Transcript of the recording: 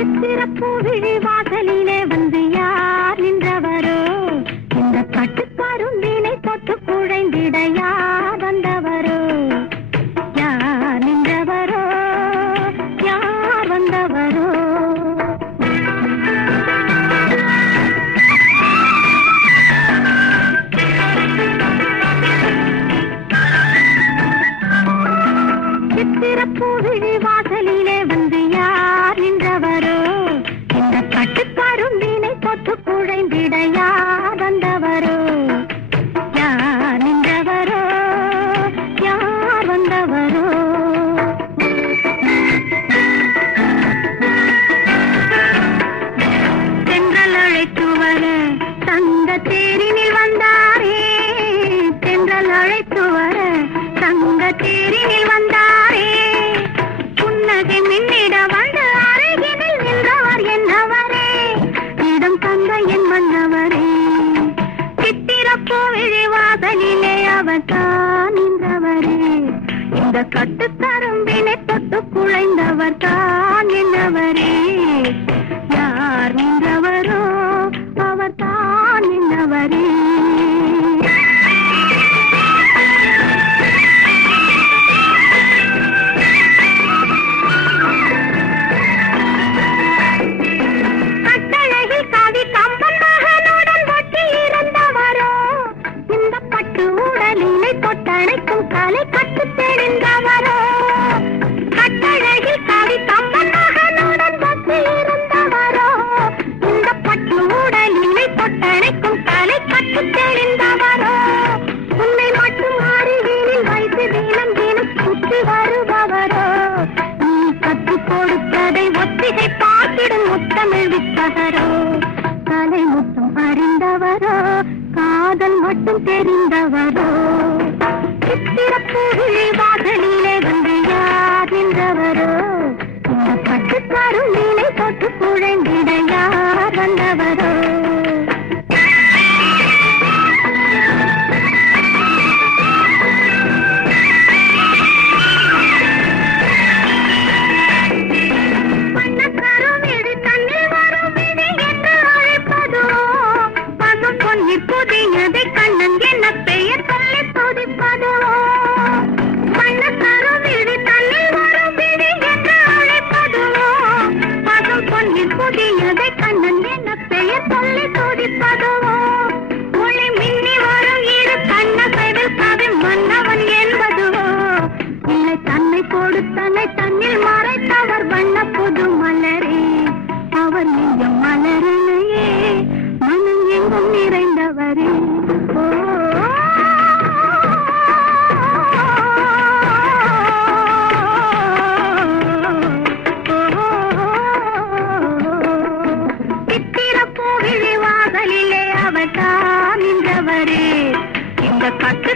சித்திரப்பூவிழி வாசலிலே வந்து யார் நின்றவரோ? இந்த கட்டுக்கரும்பினை தொட்டு குழைந்திட யார் வந்தவரோ? யார் நின்றவரோ? யார் வந்தவரோ? சித்திரப்பூவிழி வாசலிலே வந்து யார் நின்றவரோ? இந்த கட்டுக்கரும்பினை தொட்டு குழைந்திட யார் வந்தவரோ? யார் நின்றவரோ? யார் வந்தவரோ? தென்றல் அழைத்து வர தங்க தேரினில் வந்தாரே. தென்றல் அழைத்து வர தங்க தேரினில் வந்தாரே. புன்னகை மின்னிட வந்து அருகினில் நின்றவர் என்னவரே? இடம் தந்த என் மன்னவரே. சித்திரப்பூவிழி வாசலிலே அவர் தான் நின்றவரே. இந்த கட்டுக்கரும்பினை தொட்டு குழைந்தவர் தான் என்னவரே? யார் நின்றவரோ? அவர் தான் நின்றவரே. தொட்டணைக்கும் கலை கற்று தெரிந்தவரோ? கட்டழகில் கவி கம்பன் மகனுடன் பற்றி இருந்தவரோ? இந்த பட்டு உடலினை தொட்டணைக்கும் கலை கற்று தெரிந்தவரோ? உன்னை மட்டும் அருகினில் வைத்து தினம் தினம் சுற்றி வருபவரோ? நீ கற்றுக் கொடுத்ததை ஒத்திகை பார்த்திடும் முத்தமிழ் வித்தகரோ? கலை முத்தம் அறிந்தவரோ? காதல் மட்டும் தெரிந்தவரோ? சித்திரப்பூவிழி வாசலிலே வந்து யார் நின்றவரோ? இந்த கட்டுக்கரும்பினை தொட்டு குழைந்திட யார் வந்தவரோ? வண்ணக்கருவிழி தன்னில் வரும் விழி என்று அழைப்பதோ? பசும் பொன்னிற் புதியதை கண்ணன் என்ன பெயர் சொல்லி துதிப்பதோ? வண்ணக்கருவிழி தன்னில் வரும் விழி என்று அழைப்பதோ? பசும் பொன்னிற் புதியதை கண்ணன் என்ன பெயர் சொல்லி துதிப்பதோ? ஒளி மின்னி வரும் இரு கண்ணசைவில் கவி மன்னவன் என்பதுவோ? இல்லை தன்னை கொடுத்தனை தன்னில் மறைத்தவர் வண்ண புது மலரே. அவர் நெஞ்சம் மலரிலேயே மனம் எங்கும் நிறைந்தவரே. சித்திரப்பூவிழி வாசலிலே அவர் தான் நின்றவரே. இந்த கட்டு